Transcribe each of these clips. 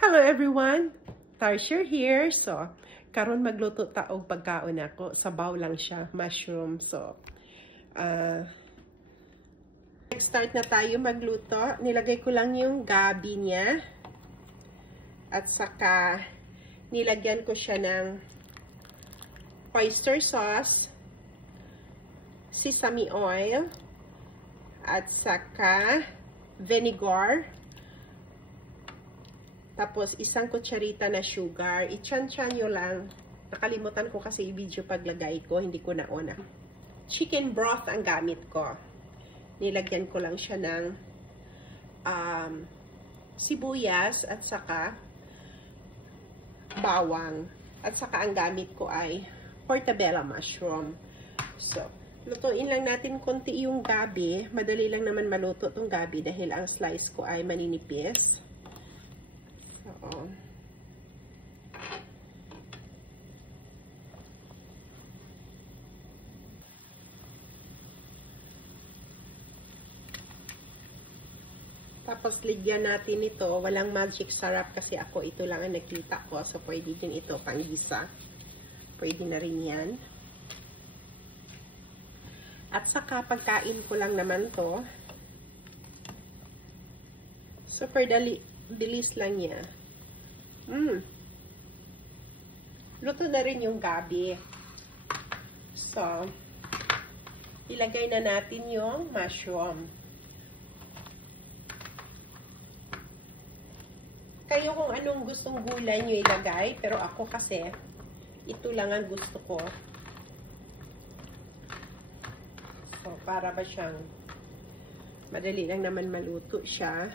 Hello everyone! Tarsher here. So, karon magluto ta og pagkaon ako. Sabaw lang siya, mushroom. So, start na tayo magluto. Nilagay ko lang yung gabi niya. At saka, nilagyan ko siya ng oyster sauce, sesame oil, at saka vinegar. Tapos, isang kutsarita na sugar. I-chan-chan nyo lang. Nakalimutan ko kasi i-video paglagay ko. Hindi ko nauna. Chicken broth ang gamit ko. Nilagyan ko lang siya ng sibuyas at saka bawang. At saka ang gamit ko ay portobello mushroom. So, lutuin lang natin konti yung gabi. Madali lang naman maluto tong gabi dahil ang slice ko ay maninipis. Oo. Tapos, ligyan natin ito. Walang magic sarap kasi ako ito lang ang nakita ko. So, pwede din ito panggisa. Pwede na rin yan. At saka, pagkain ko lang naman to. Super bilis lang niya. Luto na rin yung gabi. So, ilagay na natin yung mushroom. Kayo kung anong gustong gulay nyo ilagay, pero ako kasi, ito lang ang gusto ko. So, para ba siyang, madali lang naman maluto siya.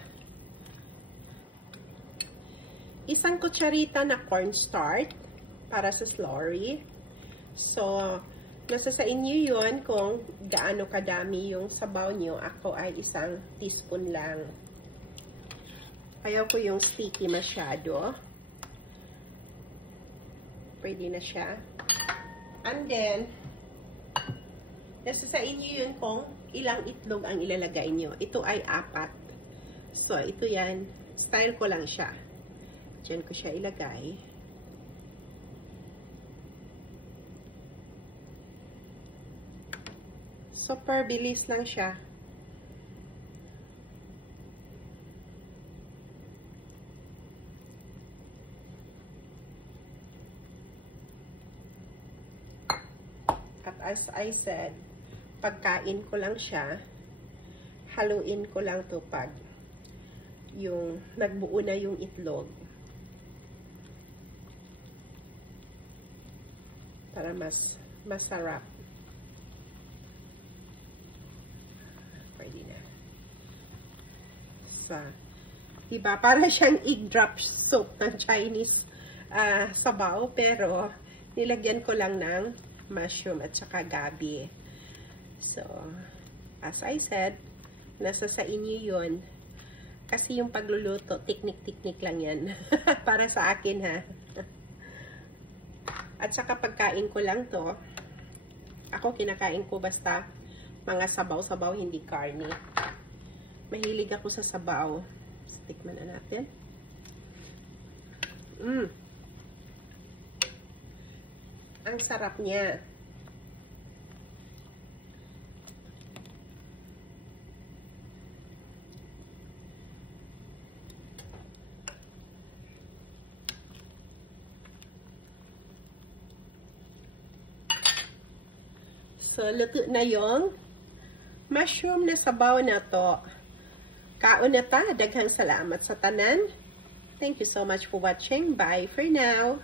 Isang kutsarita na cornstarch para sa slurry. So, nasa sa inyo yun kung gaano kadami yung sabaw nyo. Ako ay isang teaspoon lang. Ayaw ko yung sticky masyado. Pwede na siya. And then, nasa sa inyo yun kung ilang itlog ang ilalagay nyo. Ito ay 4. So, ito yan. Style ko lang siya. Diyan ko siya ilagay. Super bilis lang siya. At as I said, pagkain ko lang siya, haluin ko lang to pag yung nagbuo na yung itlog. Para mas masarap. Pwede na. So, diba? Para siyang egg drop soup ng Chinese sabaw. Pero, nilagyan ko lang ng mushroom at saka gabi. So, as I said, nasa sa inyo yun. Kasi yung pagluluto, teknik-teknik lang yan. Para sa akin, ha? At saka pagkain ko lang to, ako kinakain ko basta mga sabaw-sabaw, hindi karne. Mahilig ako sa sabaw. Tikman na natin. Ang sarap niya. So, luto na yung mushroom na sabaw na to. Kaon na ta. Daghang salamat sa tanan. Thank you so much for watching. Bye for now.